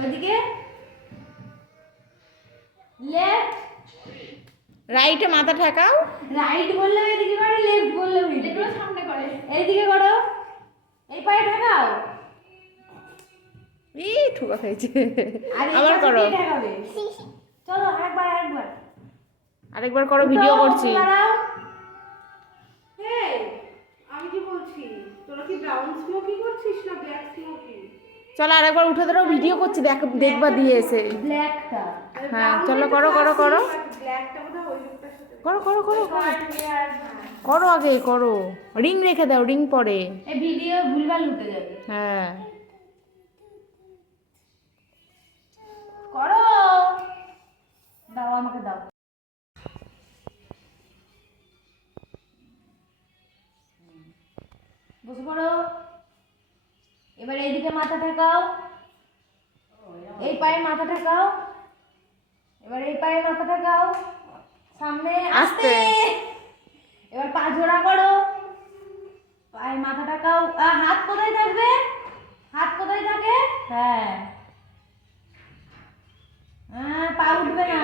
ওইদিকে লেফট, রাইটে মাথা ঠেকাও। রাইট বললে এদিকে করে, লেফট বললে এগুলো সামনে করে, এইদিকে করো, এই পায়ে ঠেকাও। এই ঠুকা খাইছে। আবার করো, চলো আরেকবার আরেকবার আরেকবার করো, ভিডিও করছি। আমি কি বলছি, তোরা কি ব্রাউন স্মোকি করছিস না ব্ল্যাক স্মোকি? চলো আরেকবার উঠে ধরো, ভিডিও করছি, দেখবা দিয়ে এসে। ব্ল্যাকটা, হ্যাঁ চলো করো করো করো ব্ল্যাকটা বোধহয় ওই লোকটার সাথে। করো করো করো করো, আগে করো, রিং রেখে দাও, রিং পরে। এই ভিডিও ভুলভাল উঠে যাবে। হ্যাঁ করো, দাও আমাকে দাও। বসে পড়ো। এবার এইদিকে মাথা ঠেকাও, এই পায়ে মাথা ঠেকাও, এবার এই পায়ে মাথা ঠেকাও, সামনে আস্তে। এবার পা জোড়া করো, পায়ে মাথা ঠেকাও। হাত কোথায় থাকবে, হাত কোথায় থাকে? হ্যাঁ হ্যাঁ, পা উঠবে না।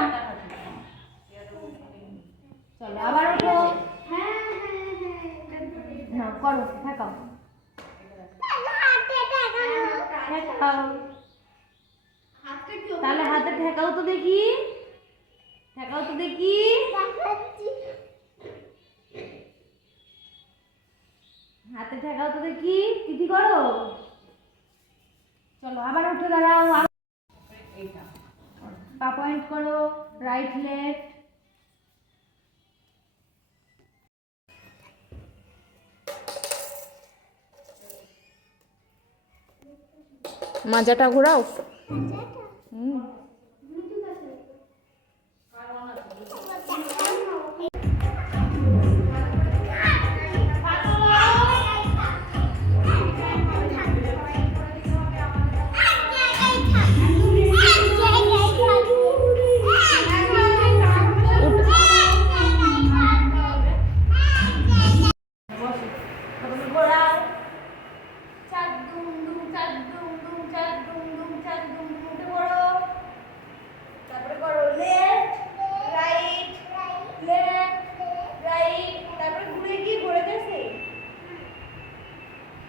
চলো আবার ওঠো। না করো, ঠেকাও ঠেকাও, তাহলে হাতে ঠেকাও তো দেখি, ঠেকাও তো দেখি। হাতে ঠেকাও তো দেখি, দিদি করো। চলো আবার উঠে দাঁড়াও, পা পয়েন্ট করো, রাইট লেফট। মাজাটা ঘোরাও। ঘোরাও, চার দুম দুম, চার দুম দুম, চার দুম দুম, চার দুম দুম, উঠে পড়ো। তারপরে করো লেফট রাইট, লেফট রাইট, তারপরে ঘুরে গিয়ে ঘুরে গেছে,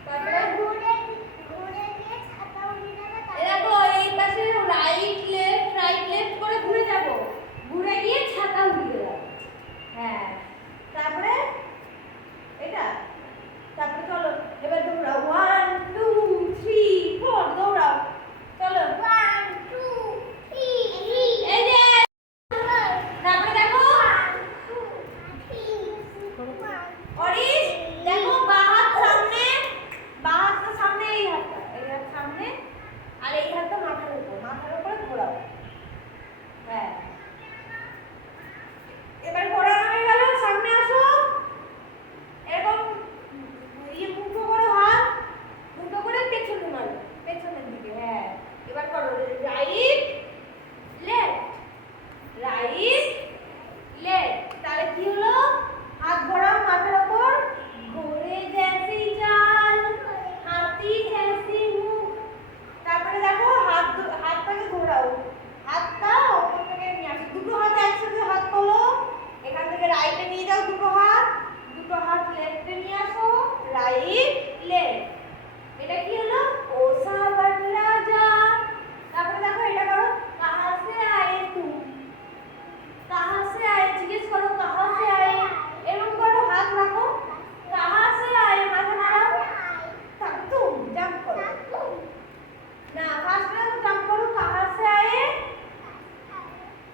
তারপরে ঘুরে গিয়ে ছাতা উঠিয়ে নেবে। দেখো এই পাশে রাইট লেফট করে ঘুরে যাব, ঘুরে গিয়ে ছাতা উঠিয়ে দেবো। হ্যাঁ তারপরে এটা, তারপরে চলো এবার দৌড়াও, 1 2 3 4, দৌড়াও চলো, 1 2 3, এই যে তারপরে দেখো অরিশ, দেখো বাঁ হাত সামনে, বাঁ হাতটা সামনে, এই হাত সামনে, আর এই হাতটা মাথার উপরে ঘোরাও। হ্যাঁ এবার ঘোরানো হয়ে গেল, সামনে আসো, এরকম মুঠো করো, হাত মুঠো করে পেছনে মারো, পেছনের দিকে। হ্যাঁ এবার করো রাইট লেফট, রাইট লেফট, তাহলে কি হলো, হাত ঘোরাও মাথার উপর, ঘোরে জैसी চাল হাতি जैसी মুখ। তারপরে দেখো হাতটাকে ঘোরাও, হাতটা ওপর থেকে নিয়ে আসো, দুটো হাত একসাথে হাত তোলো, এখান থেকে রাইটে নিয়ে যাও, দুটো হাত লেফটে নিয়ে আসো, রাইট লেফট। এটা কি হলো, ওসা বাংলা যা। তারপরে দেখো এটা করো, কাহা সে আয়ে তুম, কাহা সে আয়ে, জিজ্ঞেস করো কাহা সে আয়ে, এরকম করো, হাত রাখো, কাহা সে আয়ে, মাথা নাড়াও, তুম জাম্প করো না, ফার্স্ট জাম্প করো, কাহা সে আয়ে,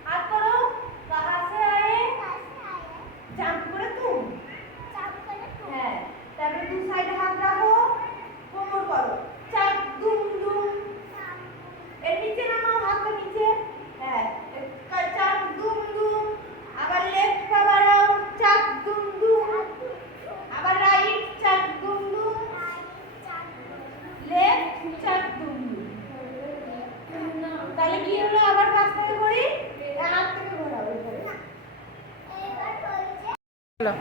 হাত করো, কাহা সে আয়ে, জাম্প করে তুম। হ্যাঁ তারপরে দু সাইডে হাত রাখো, কোমর করো, চার দুম দুম, এর নিচে নামাও, হাতটা নিচে। হ্যাঁ চার দুম দুম, আবার লেফট পা বাড়াও, চার দুম দুম, আবার রাইট চার দুম দুম, লেফট চার দুম দুম। তাহলে কি হলো, আবার পাশ থেকে করি, হাত থেকে ঘোরাও উপরে। চলো